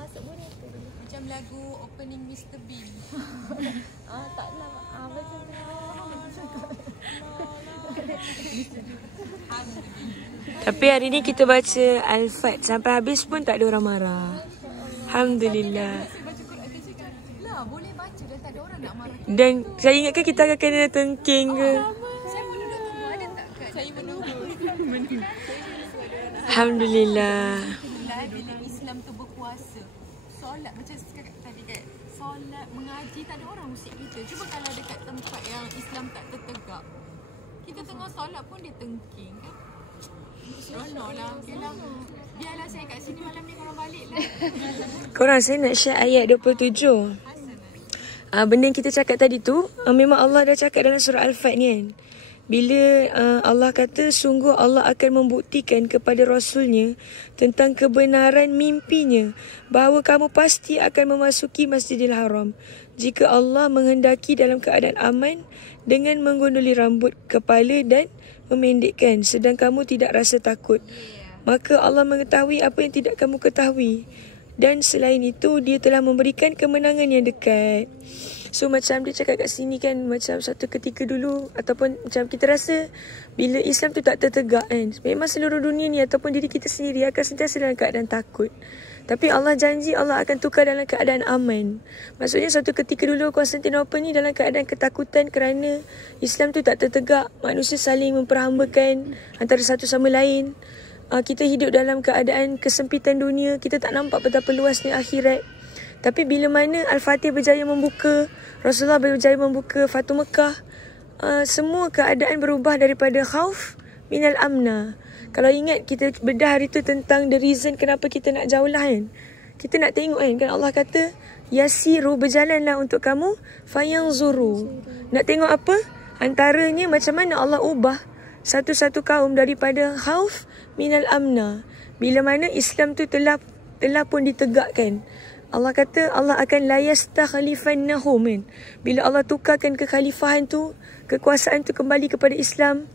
masuk boleh tu dulu. Macam lagu opening Mr. Bean. Tak nak. Macam tu. Tapi hari ni kita baca Al-Fat sampai habis pun tak ada orang marah. Alhamdulillah. Baca Quran dia cakap, lah boleh baca dah tak ada orang nak marah. Dan saya ingatkan kita akan kena tengking ke. Saya pun duduk tunggu ada tak kat. Saya menunggu. Alhamdulillah. Alhamdulillah bila Islam tu berkuasa. Solat macam cakap tadi kan. Solat, mengaji tak ada orang musik kita. Cuba kalau dekat tempat yang Islam tak tertegak. Kita tengah solat pun dia tengking kan. Seronok lah. Okay lah. Biarlah saya kat sini malam ni korang balik lah. Korang, saya nak share ayat 27. Benda yang kita cakap tadi tu, memang Allah dah cakap dalam surah Al-Fat ni kan. Bila Allah kata, sungguh Allah akan membuktikan kepada Rasulnya tentang kebenaran mimpinya bahawa kamu pasti akan memasuki Masjidil Haram jika Allah menghendaki dalam keadaan aman dengan menggunduli rambut kepala dan memendekkan sedang kamu tidak rasa takut. Maka Allah mengetahui apa yang tidak kamu ketahui. Dan selain itu, dia telah memberikan kemenangan yang dekat. So macam dia cakap kat sini kan, macam satu ketika dulu ataupun macam kita rasa bila Islam tu tak tertegak kan, memang seluruh dunia ni ataupun diri kita sendiri akan sentiasa dalam keadaan takut. Tapi Allah janji Allah akan tukar dalam keadaan aman. Maksudnya satu ketika dulu Konstantinopel ni dalam keadaan ketakutan kerana Islam tu tak tertegak, manusia saling memperhambakan antara satu sama lain. Kita hidup dalam keadaan kesempitan dunia, kita tak nampak betapa luasnya akhirat. Tapi bila mana Al-Fatih berjaya membuka, Rasulullah berjaya membuka Fatu Mekah, semua keadaan berubah daripada khauf minal amna. Kalau ingat kita bedah hari tu tentang the reason kenapa kita nak jauh lah kan. Kita nak tengok kan Allah kata yasiru, berjalanlah untuk kamu, fayanzuru. Nak tengok apa? Antaranya macam mana Allah ubah satu-satu kaum daripada khauf minal amna. Bila mana Islam tu telah pun ditegakkan. Allah kata Allah akan la yastakhlifannahum kan. Bila Allah tukarkan kekhalifahan tu, kekuasaan tu kembali kepada Islam.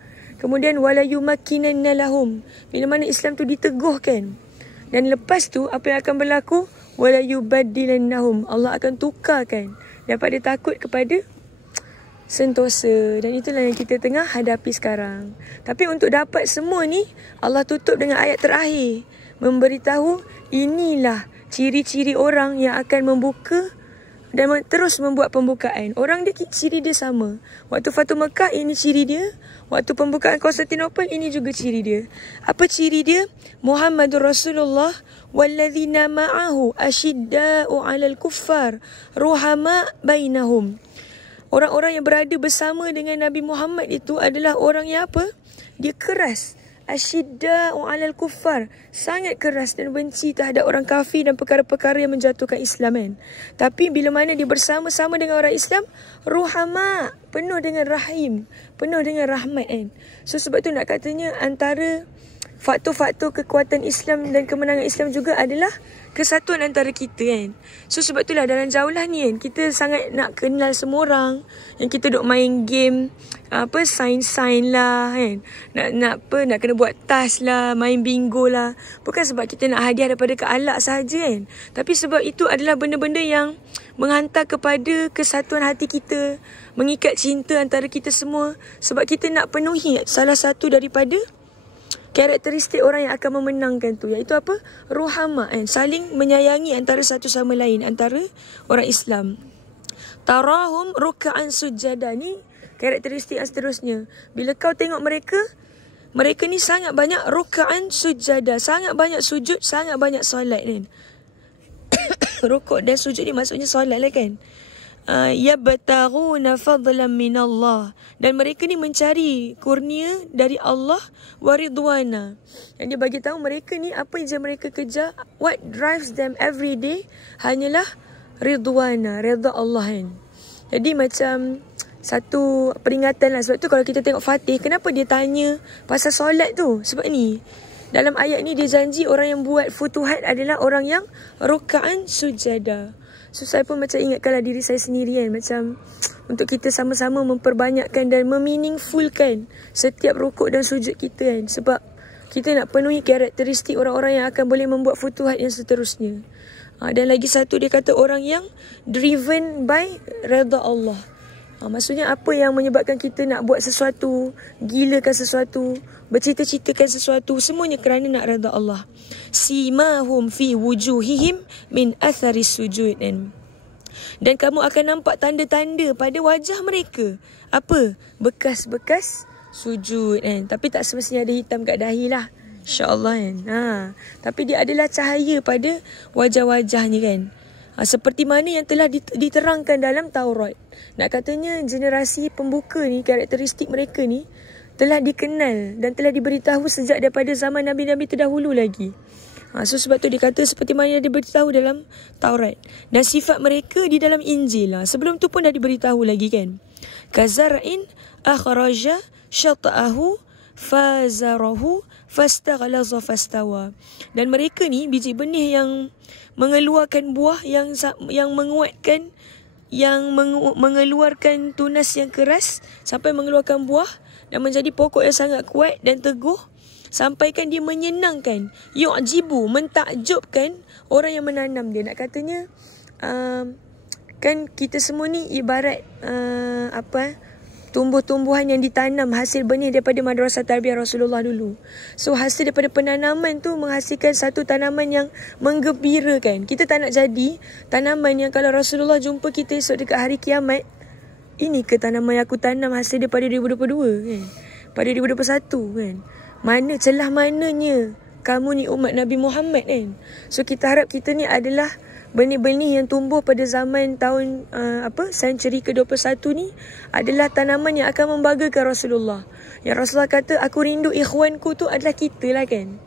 Kemudian wala yumakkinanna lahum. Bila mana Islam tu diteguhkan. Dan lepas tu apa yang akan berlaku? Wala yubaddilannahum. Allah akan tukarkan daripada takut kepada sentosa. Dan itulah yang kita tengah hadapi sekarang. Tapi untuk dapat semua ni, Allah tutup dengan ayat terakhir, memberitahu inilah ciri-ciri orang yang akan membuka dan terus membuat pembukaan. Orang dia ciri dia sama. Waktu Fatu Mekah ini ciri dia. Waktu pembukaan Konstantinopel ini juga ciri dia. Apa ciri dia? Muhammadur Rasulullah walladzina ma'ahu asyidda'u 'alal kuffar ruhama bainahum. Orang-orang yang berada bersama dengan Nabi Muhammad itu adalah orang yang apa? Dia keras. Asyidda'u 'alal kuffar, sangat keras dan benci terhadap orang kafir dan perkara-perkara yang menjatuhkan Islam kan. Tapi bila mana dia bersama-sama dengan orang Islam, ruhama, penuh dengan rahim, penuh dengan rahmat kan. So sebab tu nak katanya antara faktor-faktor kekuatan Islam dan kemenangan Islam juga adalah kesatuan antara kita kan. So sebab itulah dalam jauhlah ni kan, kita sangat nak kenal semua orang. Yang kita duk main game sign lah kan. Nak kena buat task lah, main bingo lah. Bukan sebab kita nak hadiah daripada Kak Alak sahaja kan. Tapi sebab itu adalah benda-benda yang menghantar kepada kesatuan hati kita, mengikat cinta antara kita semua. Sebab kita nak penuhi salah satu daripada karakteristik orang yang akan memenangkan tu, iaitu apa? Ruhama kan, saling menyayangi antara satu sama lain, antara orang Islam. Tarahum ruk'an sujada, ni karakteristik yang seterusnya. Bila kau tengok mereka ni sangat banyak ruk'an sujada, sangat banyak sujud, sangat banyak solat kan. Rukuk dan sujud ni maksudnya solat lah kan. Yabtaghuna fadlan minallah, dan mereka ni mencari kurnia dari Allah, waridwana, dan dia bagi tahu mereka ni apa yang mereka kejar, what drives them every day hanyalah ridwana, redha Allah kan. Jadi macam satu peringatan lah. Sebab tu kalau kita tengok Fatih, kenapa dia tanya pasal solat tu? Sebab ni dalam ayat ni dia janji orang yang buat futuhat adalah orang yang ruk'an sujada. So saya pun macam ingatkanlah diri saya sendiri kan, macam untuk kita sama-sama memperbanyakkan dan meaningfulkan setiap rukuk dan sujud kita kan. Sebab Kita nak penuhi karakteristik orang-orang yang akan boleh membuat futuhat yang seterusnya. Dan lagi satu dia kata orang yang driven by redha Allah. Maksudnya apa yang menyebabkan kita nak buat sesuatu, gilakan sesuatu, bercita-citakan sesuatu, semuanya kerana nak redha Allah. Simahum fi wujuhihim min atharis sujud. Dan kamu akan nampak tanda-tanda pada wajah mereka. Apa? Bekas-bekas sujud kan. Tapi tak semestinya ada hitam kat dahi lah. InsyaAllah kan. Tapi dia adalah cahaya pada wajah-wajahnya kan. Seperti mana yang telah diterangkan dalam Taurat. Nak katanya generasi pembuka ni, karakteristik mereka ni telah dikenal dan telah diberitahu sejak daripada zaman Nabi-Nabi terdahulu lagi. So sebab tu dia kata seperti mana yang diberitahu dalam Taurat. Dan sifat mereka di dalam Injil. Sebelum tu pun dah diberitahu lagi kan. Kazar'in akhraja syata'ahu fazarahu fastaghlaza fastawa. Dan mereka ni biji benih yang mengeluarkan buah yang menguatkan, yang mengeluarkan tunas yang keras sampai mengeluarkan buah dan menjadi pokok yang sangat kuat dan teguh, sampaikan dia menyenangkan, yu'jibu, mentakjubkan orang yang menanam dia. Nak katanya kan kita semua ni ibarat tumbuh-tumbuhan yang ditanam, hasil benih daripada Madrasah Tarbiyah Rasulullah dulu. So hasil daripada penanaman tu menghasilkan satu tanaman yang menggembirakan. Kita tak nak jadi tanaman yang kalau Rasulullah jumpa kita esok dekat hari kiamat, ini ke tanaman yang aku tanam hasil daripada 2022 kan, pada 2021 kan. Mana celah mananya kamu ni umat Nabi Muhammad kan. So kita harap kita ni adalah benih-benih yang tumbuh pada zaman tahun century ke-21 ni adalah tanaman yang akan membanggakan Rasulullah. Yang Rasulullah kata aku rindu ikhwanku tu adalah kita lah kan.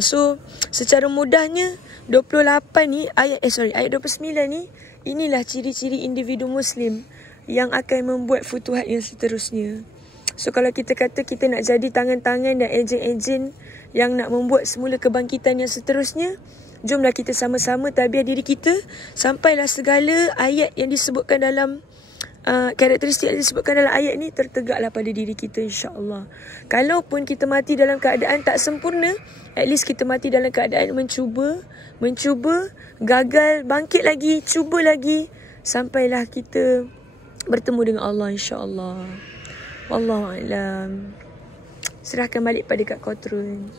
So secara mudahnya 28 ni ayat 29 ni, inilah ciri-ciri individu Muslim yang akan membuat futuhat yang seterusnya. So kalau kita kata kita nak jadi tangan-tangan dan ejen-ejen yang nak membuat semula kebangkitan yang seterusnya, jomlah kita sama-sama tabiah diri kita sampailah segala ayat yang disebutkan dalam karakteristik yang disebutkan dalam ayat ni tertegaklah pada diri kita, insya-Allah. Kalaupun kita mati dalam keadaan tak sempurna, at least kita mati dalam keadaan mencuba, gagal, bangkit lagi, cuba lagi sampailah kita bertemu dengan Allah, insya-Allah. Wallahu a'lam. Serahkan balik pada Kak Kotrun.